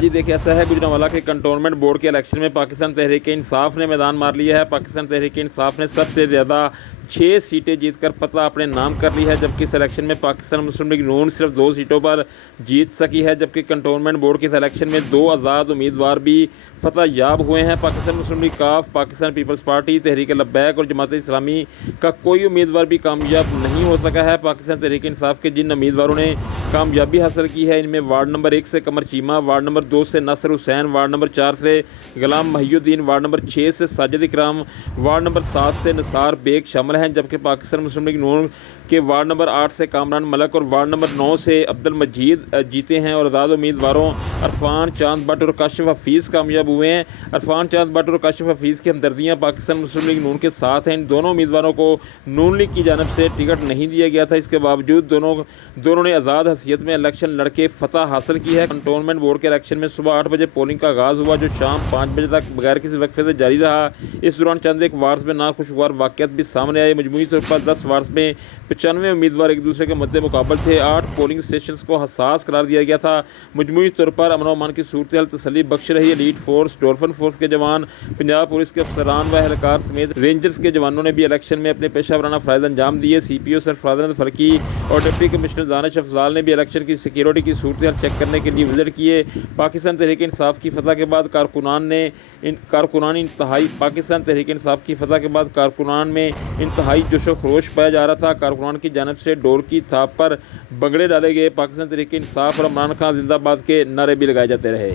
جی دیکھیں ایسا ہے گجرانوالہ کے کنٹونمنٹ بورڈ کے الیکشن میں پاکستان تحریک انصاف نے میدان مار لیا ہے۔ پاکستان تحریک انصاف نے سب سے زیادہ 6 سیٹیں جیت کر فتح اپنے نام کر لی ہے، جبکہ اس الیکشن میں پاکستان مسلم لیگ نون صرف 2 سیٹوں پر جیت سکی ہے، جبکہ کنٹونمنٹ بورڈ کے اس الیکشن میں 2 آزاد امیدوار بھی فتح یاب ہوئے ہیں۔ پاکستان مسلم لیگ کاف، پاکستان پیپلز پارٹی، تحریک لبیک اور جماعت اسلامی کا کوئی امیدوار بھی کامیاب نہیں ہو سکا ہے۔ پاکستان تحریک انصاف کے جن امیدواروں نے کامیابی حاصل کی ہے، ان میں وارڈ نمبر 1 سے قمر چیمہ، وارڈ نمبر 2 سے ناصر حسین، وارڈ نمبر 4 سے غلام محی الدین، وارڈ نمبر 6 سے ساجد اکرام، وارڈ نمبر 7 سے نثار بیگ شامل ہیں، جبکہ پاکستان مسلم لیگ نون کے وارڈ نمبر 8 سے کامران ملک اور وارڈ نمبر 9 سے عبد المجید جیتے ہیں، اور آزاد امیدواروں عرفان چاند بٹ اور کاشف حفیظ کامیاب ہوئے ہیں۔ عرفان چاند بٹ اور کاشف حفیظ کی ہمدردیاں پاکستان مسلم لیگ نون کے ساتھ ہیں۔ ان دونوں امیدواروں کو نون لیگ کی جانب سے ٹکٹ نہیں دیا گیا تھا، اس کے باوجود دونوں نے آزاد حیثیت میں الیکشن لڑ کے فتح حاصل کی ہے۔ کنٹونمنٹ بورڈ کے الیکشن میں صبح 8 بجے پولنگ کا آغاز ہوا، جو شام 5 بجے تک بغیر کسی وقفے سے جاری رہا۔ اس دوران چند ایک وارڈز میں ناخوشگوار واقعات بھی سامنے آئے۔ مجموعی طور پر 10 وارڈز میں 95 امیدوار ایک دوسرے کے مد مقابل تھے۔ 8 پولنگ اسٹیشنز کو حساس قرار دیا گیا تھا۔ مجموعی طور پر امن و امان کی صورتحال تسلی بخش رہی۔ ایلیٹ فورس، ڈولفن فورس کے جوان، پنجاب پولیس کے افسران و اہلکار سمیت رینجرز کے جوانوں نے بھی الیکشن میں اپنے پیشہ ورانہ فرائض انجام دیے۔ سی پی او سرفراز احمد فرقی اور ڈپٹی کمشنر دانش افضال نے بھی الیکشن کی سیکیورٹی کی صورتحال چیک کرنے کے لیے وزٹ کیے۔ پاکستان تحریک انصاف کی فتح کے بعد پاکستان تحریک انصاف کی فتح کے بعد کارکنان میں انتہائی جوش و خروش پایا جا رہا تھا۔ کارکنان کی جانب سے ڈور کی تھاپ پر بگڑے ڈالے گئے۔ پاکستان تحریک انصاف اور عمران خان زندہ باد کے نعرے بھی لگائے جاتے رہے۔